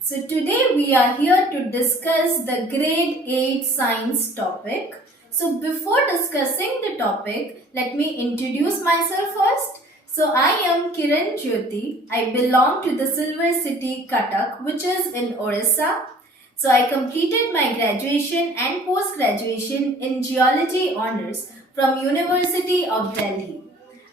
So today we are here to discuss the grade 8 science topic. So before discussing the topic, let me introduce myself first. So I am Kiran Jyoti. I belong to the Silver City, Cuttack, which is in Orissa. So I completed my graduation and post-graduation in Geology Honours from University of Delhi.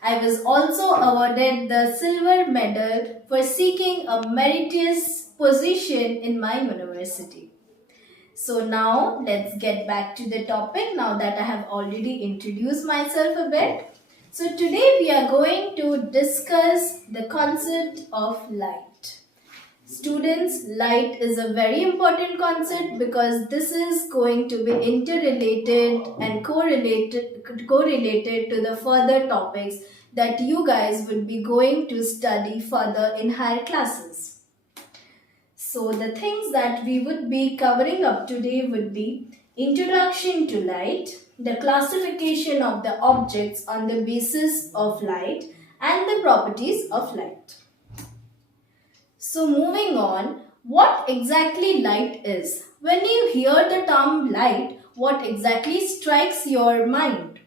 I was also awarded the silver medal for seeking a meritorious position in my university. So now let's get back to the topic now that I have already introduced myself a bit. So today we are going to discuss the concept of light. Students, light is a very important concept because this is going to be interrelated and correlated to the further topics that you guys would be going to study further in higher classes. So the things that we would be covering up today would be introduction to light, the classification of the objects on the basis of light, and the properties of light. So moving on, what exactly light is? When you hear the term light, what exactly strikes your mind?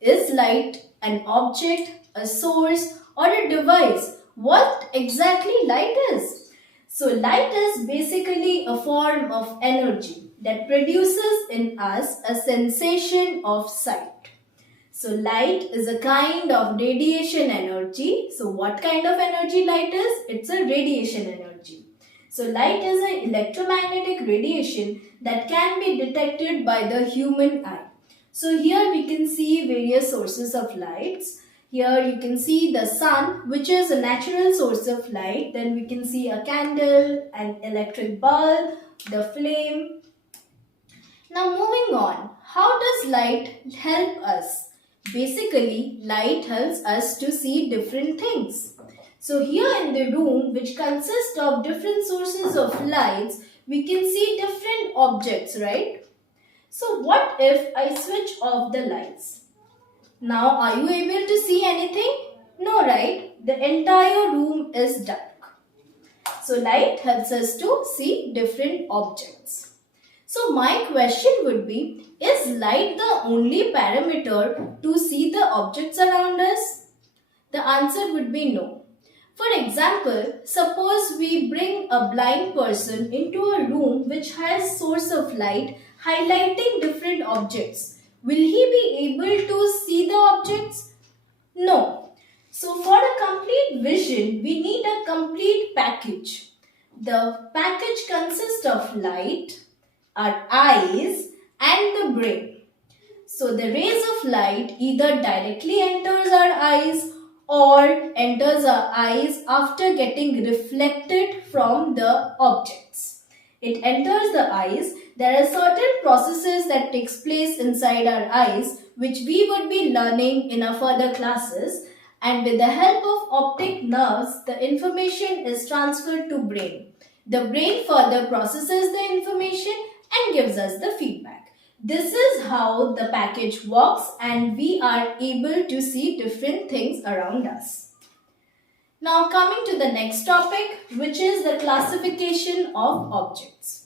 Is light an object, a source, or a device? What exactly light is? So light is basically a form of energy that produces in us a sensation of sight. So light is a kind of radiation energy. So what kind of energy light is? It's a radiation energy. So light is an electromagnetic radiation that can be detected by the human eye. So here we can see various sources of lights. Here you can see the sun, which is a natural source of light. Then we can see a candle, an electric bulb, the flame. Now moving on, how does light help us? Basically, light helps us to see different things. So here in the room, which consists of different sources of lights, we can see different objects, right? So what if I switch off the lights? Now, are you able to see anything? No, right? The entire room is dark. So light helps us to see different objects. So my question would be, is light the only parameter to see the objects around us? The answer would be no. For example, suppose we bring a blind person into a room which has source of light highlighting different objects. Will he be able to see the objects? No. So for a complete vision, we need a complete package. The package consists of light, our eyes, and the brain. So the rays of light either directly enters our eyes or enters our eyes after getting reflected from the objects. It enters the eyes. There are certain processes that takes place inside our eyes which we would be learning in our further classes, and with the help of optic nerves the information is transferred to brain. The brain further processes the information and gives us the feedback. This is how the package works and we are able to see different things around us. Now coming to the next topic, which is the classification of objects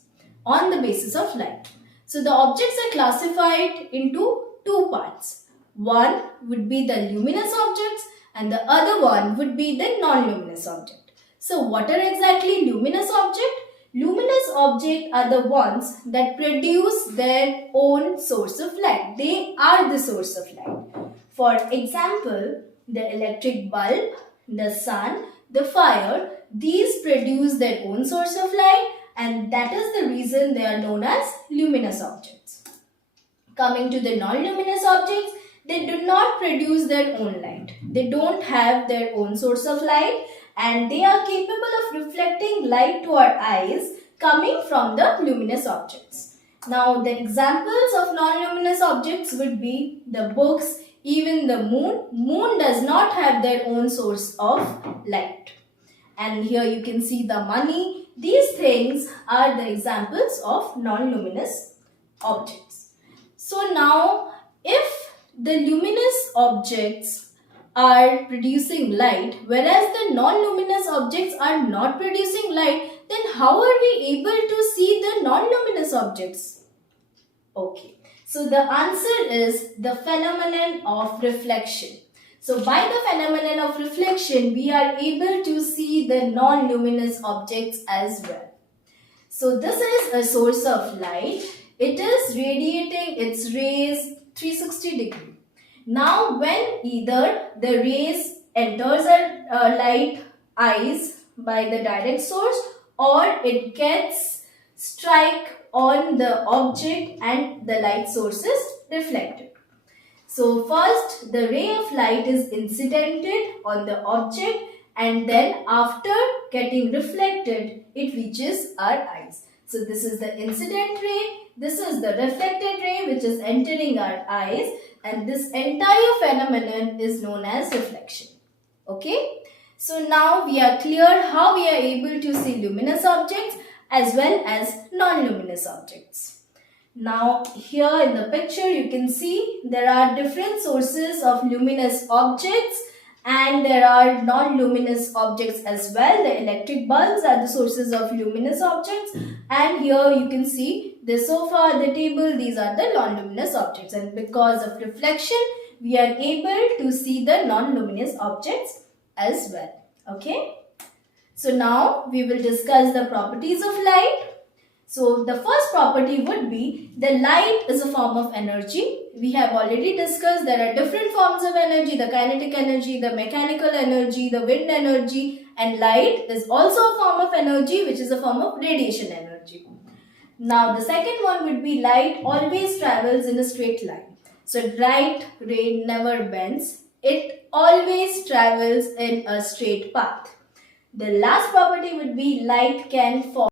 on the basis of light. So the objects are classified into two parts. One would be the luminous objects and the other one would be the non-luminous object. So what are exactly luminous objects? Luminous objects are the ones that produce their own source of light. They are the source of light. For example, the electric bulb, the sun, the fire, these produce their own source of light, and that is the reason they are known as luminous objects. Coming to the non-luminous objects, they do not produce their own light. They don't have their own source of light, and they are capable of reflecting light to our eyes coming from the luminous objects. Now the examples of non-luminous objects would be the books, even the moon. Moon does not have their own source of light. And here you can see the money. These things are the examples of non-luminous objects. So now if the luminous objects are producing light, whereas the non-luminous objects are not producing light, then how are we able to see the non-luminous objects? Okay, so the answer is the phenomenon of reflection. So by the phenomenon of reflection, we are able to see the non-luminous objects as well. So this is a source of light. It is radiating its rays 360 degree. Now when either the rays enters our light eyes by the direct source, or it gets strike on the object and the light source is reflected. So first the ray of light is incidented on the object, and then after getting reflected it reaches our eyes. So this is the incident ray, this is the reflected ray which is entering our eyes, and this entire phenomenon is known as reflection. Okay, so now we are clear how we are able to see luminous objects as well as non-luminous objects. Now here in the picture you can see there are different sources of luminous objects and there are non-luminous objects as well. The electric bulbs are the sources of luminous objects, and here you can see the sofa, the table, these are the non-luminous objects, and because of reflection we are able to see the non-luminous objects as well. Okay, so now we will discuss the properties of light. So the first property would be the light is a form of energy. We have already discussed there are different forms of energy, the kinetic energy, the mechanical energy, the wind energy, and light is also a form of energy which is a form of radiation energy. Now the second one would be light always travels in a straight line. So light ray never bends. It always travels in a straight path. The last property would be light can fall